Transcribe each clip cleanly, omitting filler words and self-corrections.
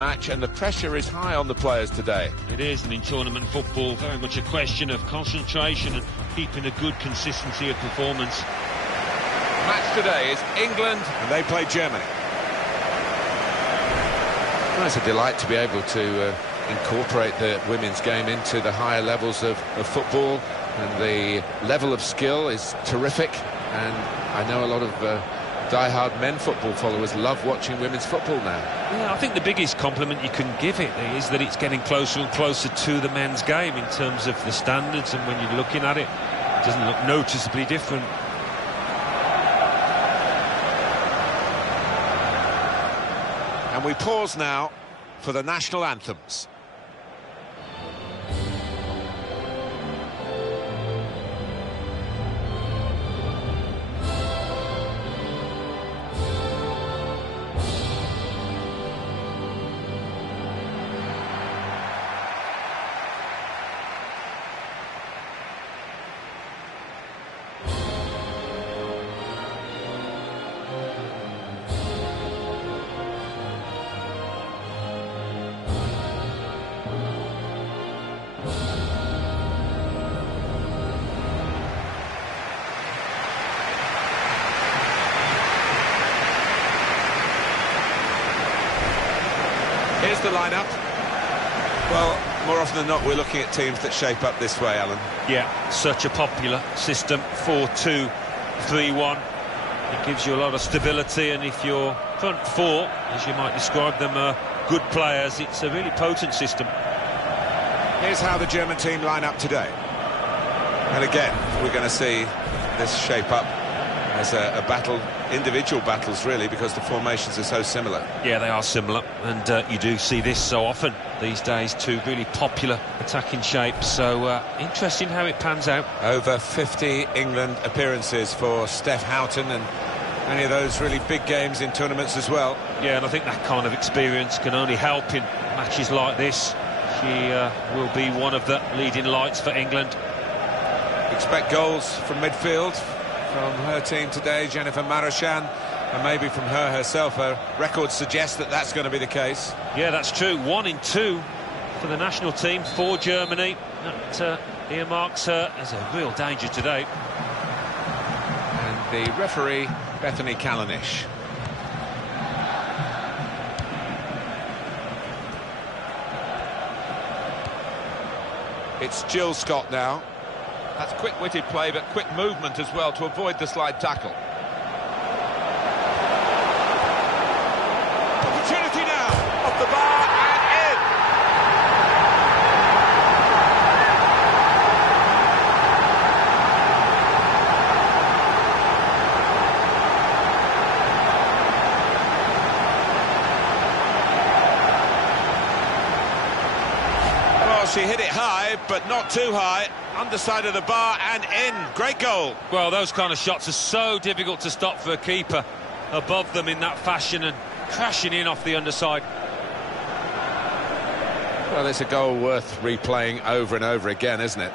match, and the pressure is high on the players today. It is, and in tournament football, very much a question of concentration and keeping a good consistency of performance. The match today is England, and they play Germany. Well, it's a delight to be able to incorporate the women's game into the higher levels of football, and the level of skill is terrific, and I know a lot of die-hard men football followers love watching women's football now. Yeah, I think the biggest compliment you can give it is that it's getting closer and closer to the men's game in terms of the standards, and when you're looking at it, it doesn't look noticeably different. And we pause now for the national anthems. Here's the lineup. Well, more often than not, we're looking at teams that shape up this way, Alan. Yeah, such a popular system, 4-2-3-1. It gives you a lot of stability, and if your front four, as you might describe them, are good players, it's a really potent system. Here's how the German team line up today. And again, we're going to see this shape up as a battle, individual battles really, because the formations are so similar. Yeah, they are similar, and you do see this so often these days, two really popular attacking shapes, so interesting how it pans out. Over 50 England appearances for Steph Houghton, and many of those really big games in tournaments as well. Yeah, and I think that kind of experience can only help in matches like this. She will be one of the leading lights for England. Expect goals from midfield from her team today, Jennifer Marochan, and maybe from her herself. Her record suggests that that's going to be the case. Yeah, that's true. 1 in 2 for the national team for Germany. That earmarks her as a real danger today. And the referee, Bethany Callanish. It's Jill Scott now. That's quick-witted play, but quick movement as well to avoid the slide tackle. Opportunity now, off the bar and in. Well, she hit it high, but not too high. Underside of the bar and in. Great goal. Well, those kind of shots are so difficult to stop for a keeper above them in that fashion and crashing in off the underside. Well, it's a goal worth replaying over and over again, isn't it?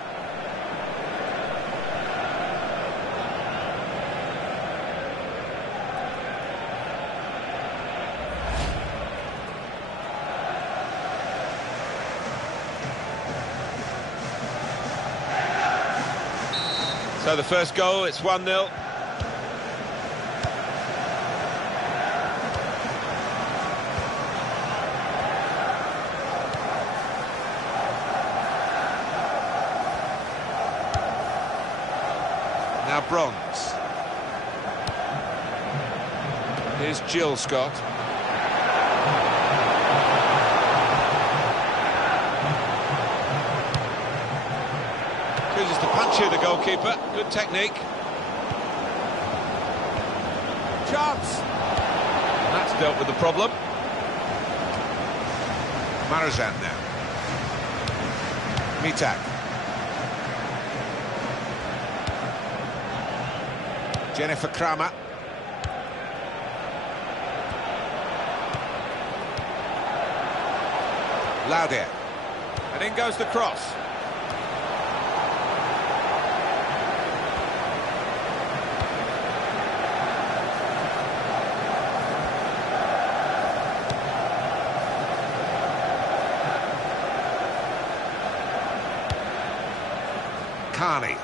So the first goal, it's 1-0. Now Bronze. Here's Jill Scott. Chooses to punch you, the goalkeeper. Good technique. Chance. And that's dealt with the problem. Marozan now. Mitak. Jennifer Kramer. Laudier. And in goes the cross. Carney.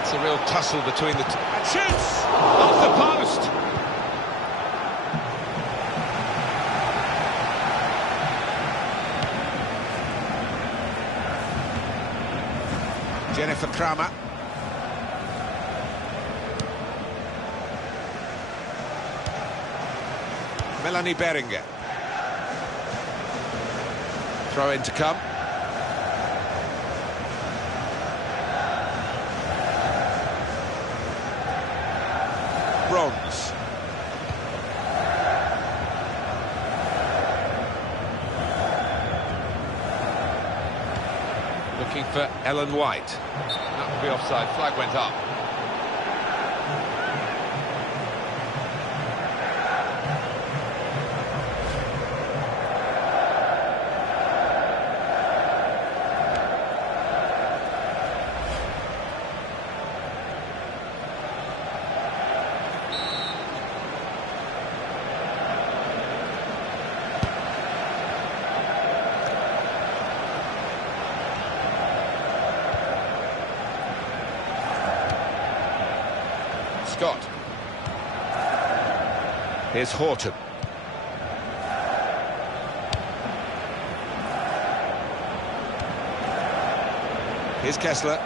It's a real tussle between the two. And shoots! Off the post! Jennifer Kramer. Melanie Beringer. Throw in to come. Bronze. Looking for Ellen White. That would be offside. Flag went up. Scott. Here's Horton. Here's Kessler.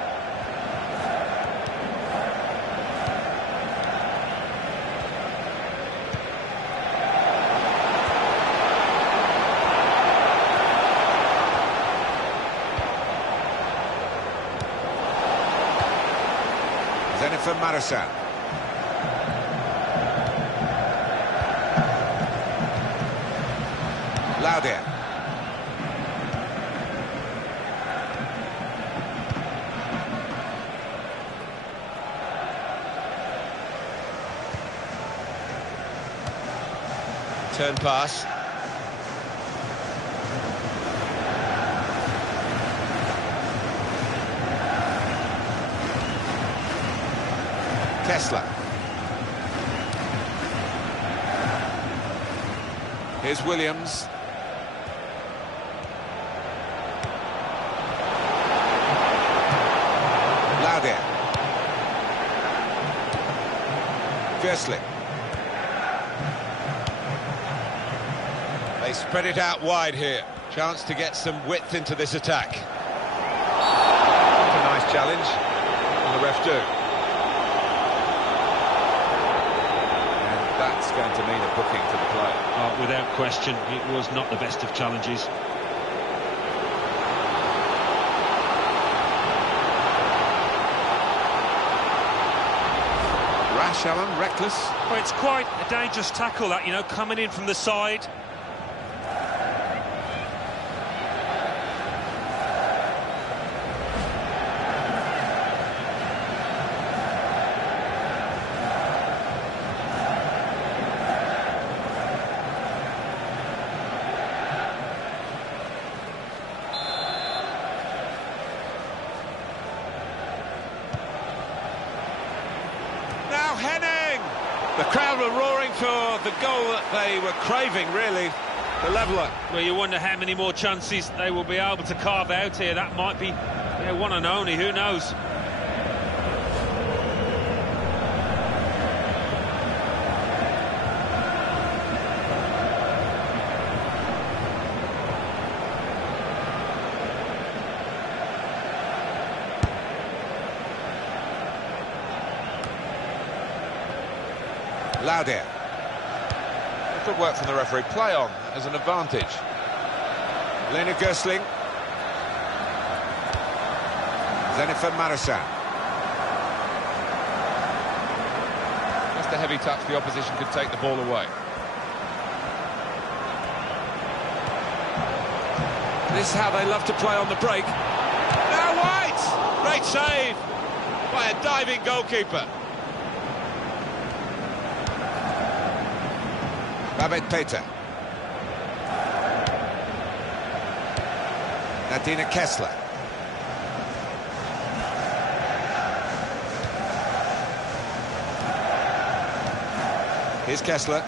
Jennifer Marisan. Laudia. Turn pass. Kessler. Here's Williams. Laudia. Fiercely. They spread it out wide here. Chance to get some width into this attack. That's a nice challenge. And the ref do. And that's going to mean a booking for the play. Oh, without question, it was not the best of challenges. Rash, Alan, reckless. Well, it's quite a dangerous tackle, that, you know, coming in from the side. Henning! The crowd were roaring for the goal that they were craving, really, the leveller. Well, you wonder how many more chances they will be able to carve out here. That might be, yeah, one and only, who knows? Laudia. Good work from the referee. Play on as an advantage. Lena Gersling. Jennifer Marisan. Just a heavy touch, the opposition could take the ball away. This is how they love to play on the break. Now White! Great save by a diving goalkeeper. Babette Peter. Nadina Kessler. Here's Kessler.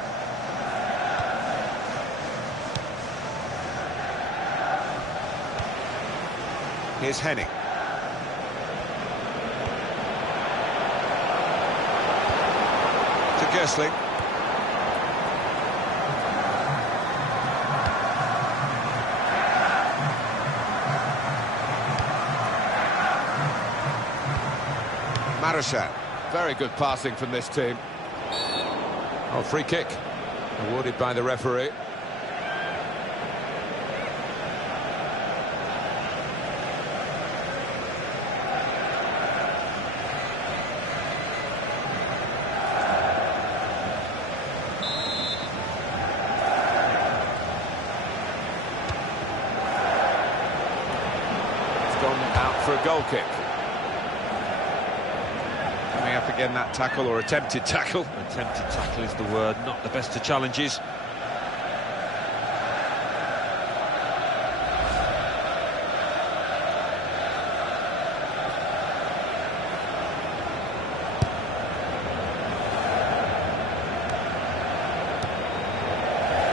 Here's Henning. To Gößling. Marushan. Very good passing from this team. Oh, free kick awarded by the referee. It's gone out for a goal kick. Coming up again, that tackle, or attempted tackle. Attempted tackle is the word, not the best of challenges.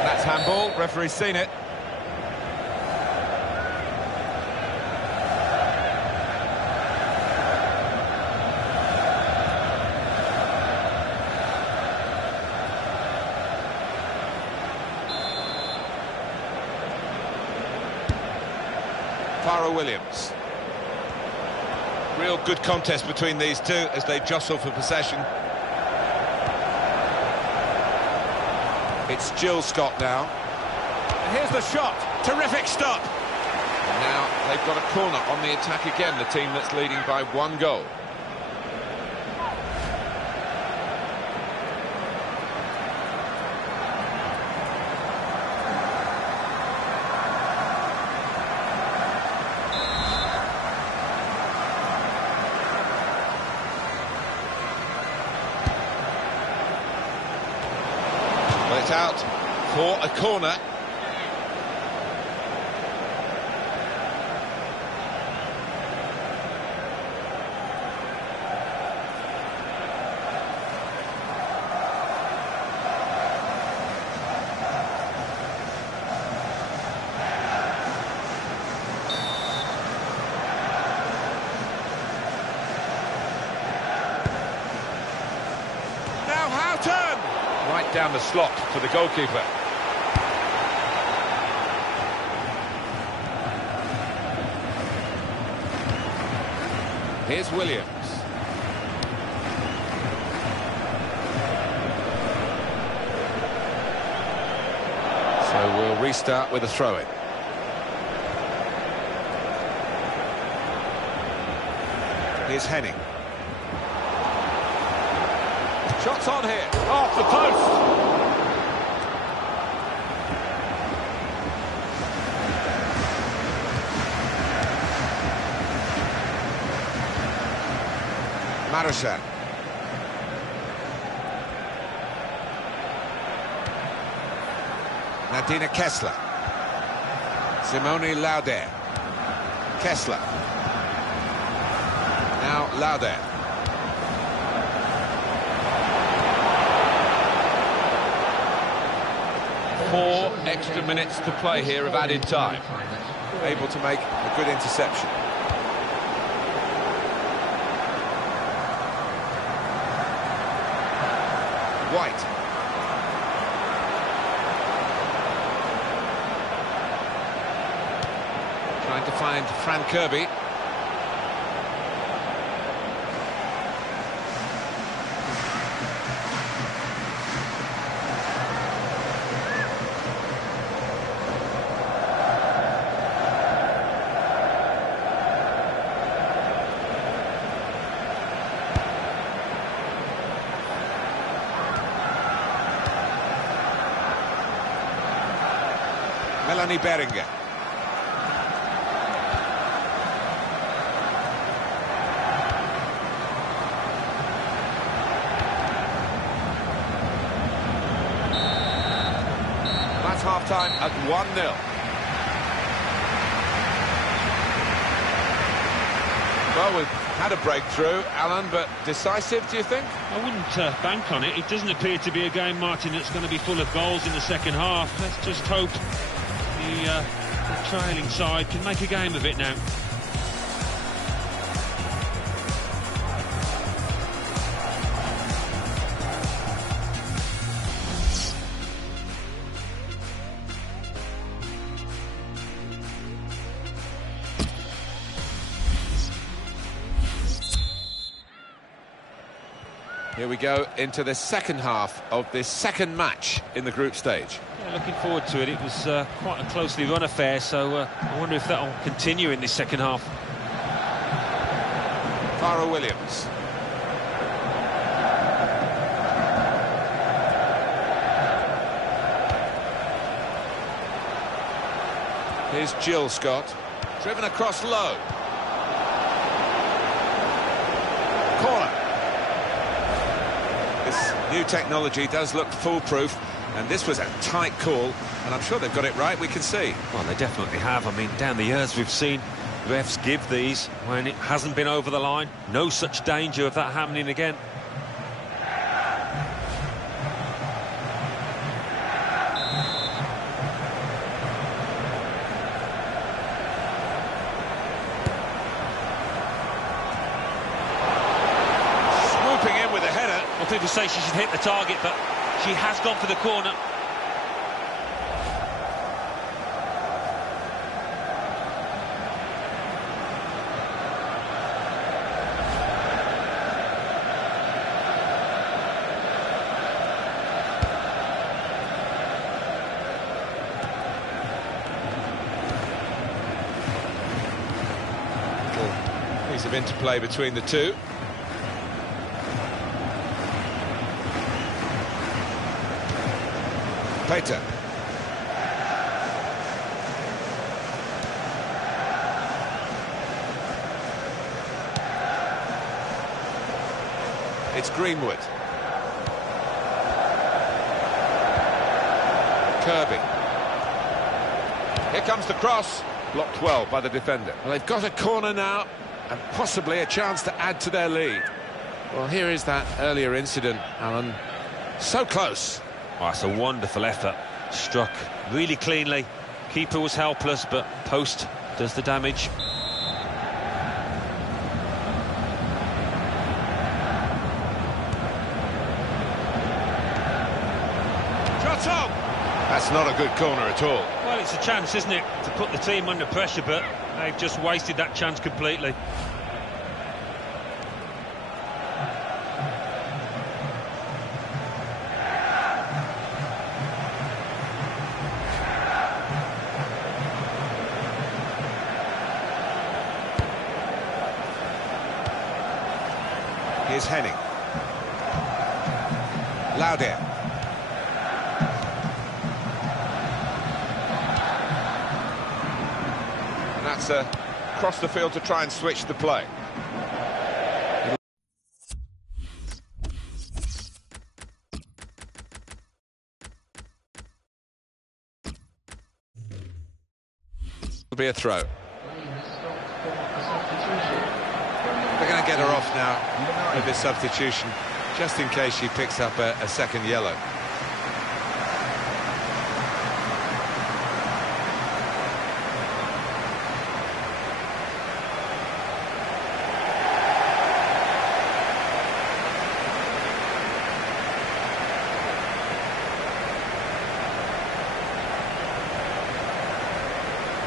That's handball, referee's seen it. Williams. Real good contest between these two as they jostle for possession. It's Jill Scott now. And here's the shot. Terrific stop. And now they've got a corner on the attack again, the team that's leading by 1 goal. It's out for a corner. Now Houghton! Right down the slot for the goalkeeper. Here's Williams. So we'll restart with a throw-in. Here's Henning. Shots on here, off the post. Marushan. Nadina Kessler. Simone Lauder. Kessler. Now Lauder. Four extra minutes to play here of added time. Able to make a good interception. White. Trying to find Fran Kirby. Melanie Beringer. That's half-time at 1-0. Well, we've had a breakthrough, Alan, but decisive, do you think? I wouldn't bank on it. It doesn't appear to be a game, Martin, that's going to be full of goals in the second half. Let's just hope the trailing side can make a game of it now. Here we go into the second half of this second match in the group stage. Yeah, looking forward to it. It was quite a closely run affair, so I wonder if that will continue in this second half. Farrell Williams. Here's Jill Scott. Driven across low. Corner. This new technology does look foolproof, and this was a tight call, and I'm sure they've got it right, we can see. Well, they definitely have. I mean, down the years we've seen refs give these when it hasn't been over the line. No such danger of that happening again. Well, people say she should hit the target, but she has gone for the corner. Little piece of interplay between the two. Peter. It's Greenwood. Kirby. Here comes the cross. Blocked well by the defender. Well, they've got a corner now and possibly a chance to add to their lead. Well, here is that earlier incident, Alan. So close. Oh, it's a wonderful effort. Struck really cleanly. Keeper was helpless, but post does the damage. Shot on! That's not a good corner at all. Well, it's a chance, isn't it, to put the team under pressure, but they've just wasted that chance completely. Here's Henning. Lauder. And that's across the field to try and switch the play. It'll be a throw. They're going to get her off now with this substitution, just in case she picks up a second yellow.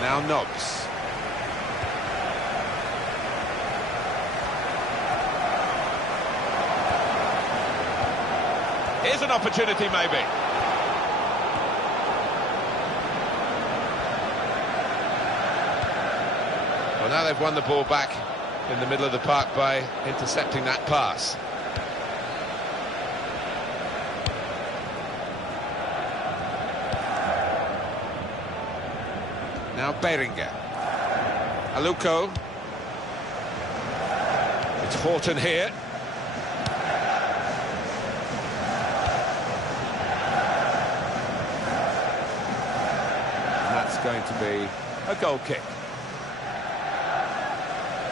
Now Nobbs. Here's an opportunity, maybe. Well, now they've won the ball back in the middle of the park by intercepting that pass. Now Beringer. Aluko. It's Horton here. Going to be a goal kick.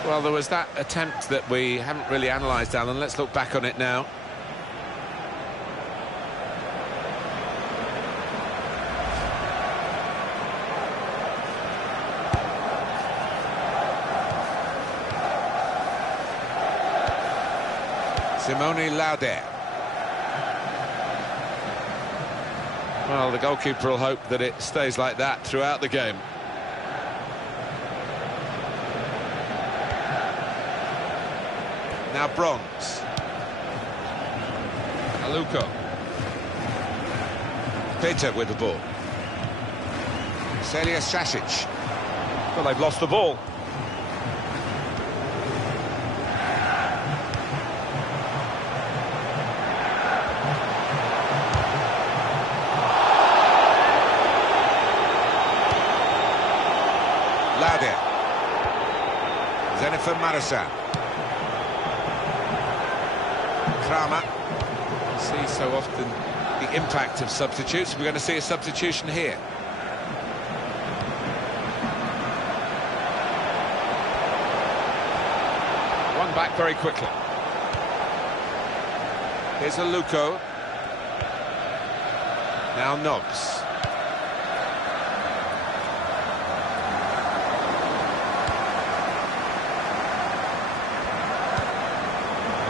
Well, there was that attempt that we haven't really analysed, Alan. Let's look back on it now. Simone Lauder. Well, the goalkeeper will hope that it stays like that throughout the game. Now Bronze. Aluko. Peter with the ball. Celia Sasic. Well, they've lost the ball. Laudia. Jennifer Marasan. Kramer. See so often the impact of substitutes. We're going to see a substitution here. One back very quickly. Here's Aluko. Now Nobbs.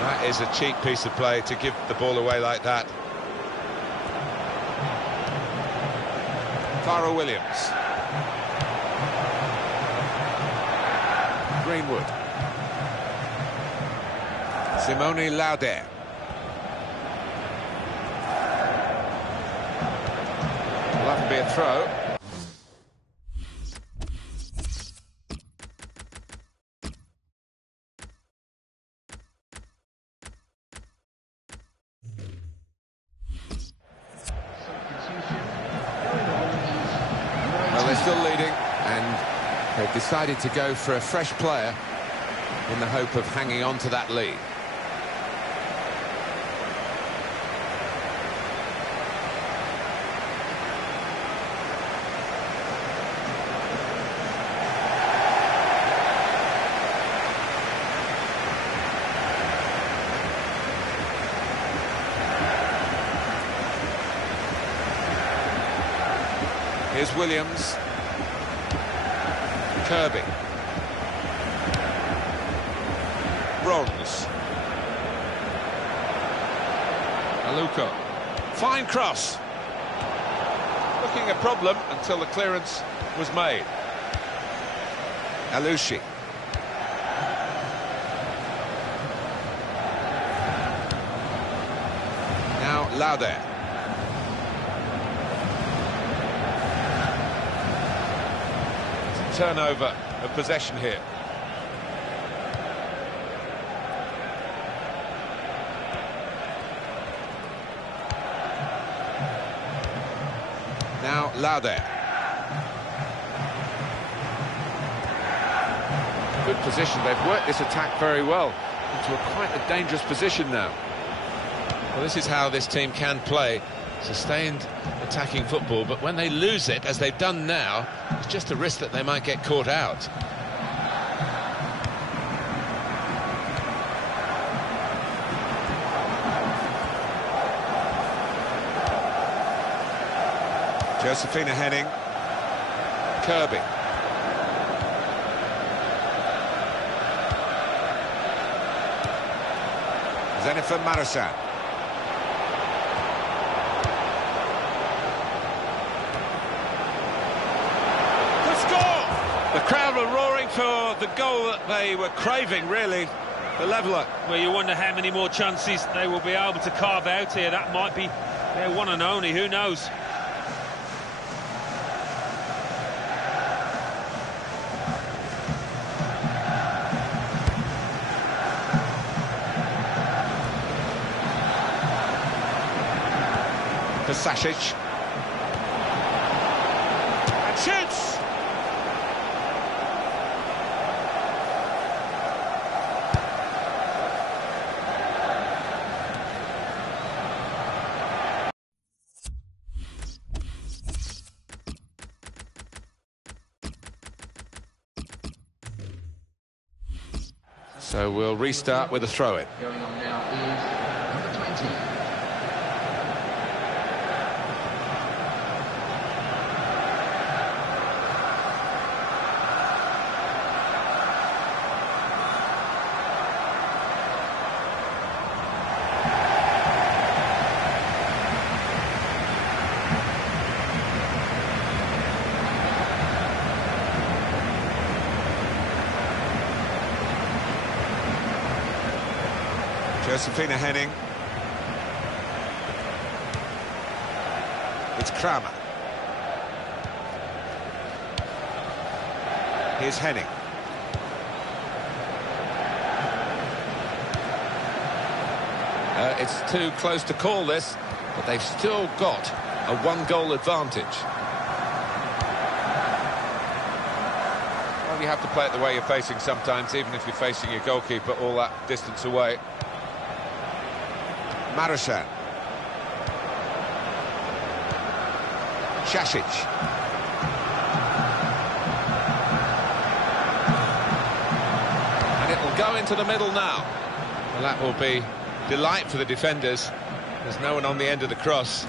That is a cheap piece of play to give the ball away like that. Clara Williams. Greenwood. Simone Lauder. Will have to be a throw. Well, they're still leading, and they've decided to go for a fresh player in the hope of hanging on to that lead. Here's Williams. Kirby. Bronze. Aluko. Fine cross. Looking a problem until the clearance was made. Alushi. Now Lauder. Turnover of possession here. Now Lauder. Good position. They've worked this attack very well into quite a dangerous position now. Well, this is how this team can play. Sustained attacking football, but when they lose it, as they've done now, it's just a risk that they might get caught out. Josephina Henning. Kirby. Jennifer Marasan. The crowd were roaring for the goal that they were craving, really, the leveller. Well, you wonder how many more chances they will be able to carve out here. That might be their one and only, who knows? For Sasic. And shoots! So we'll restart with a throw-in. Going on now is number 20. Josephina Henning. It's Kramer. Here's Henning. It's too close to call this, but they've still got a one-goal advantage. Well, you have to play it the way you're facing sometimes, even if you're facing your goalkeeper all that distance away. Marushan. Shasic. And it will go into the middle now. Well, that will be delight for the defenders. There's no one on the end of the cross.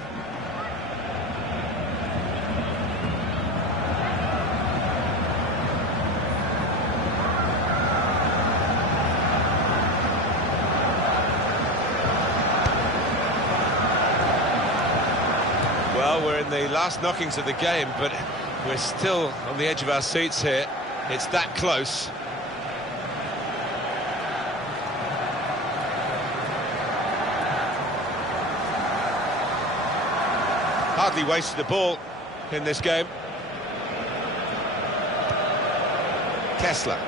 Well, we're in the last knockings of the game, but we're still on the edge of our seats here. It's that close. Hardly wasted a ball in this game. Kessler.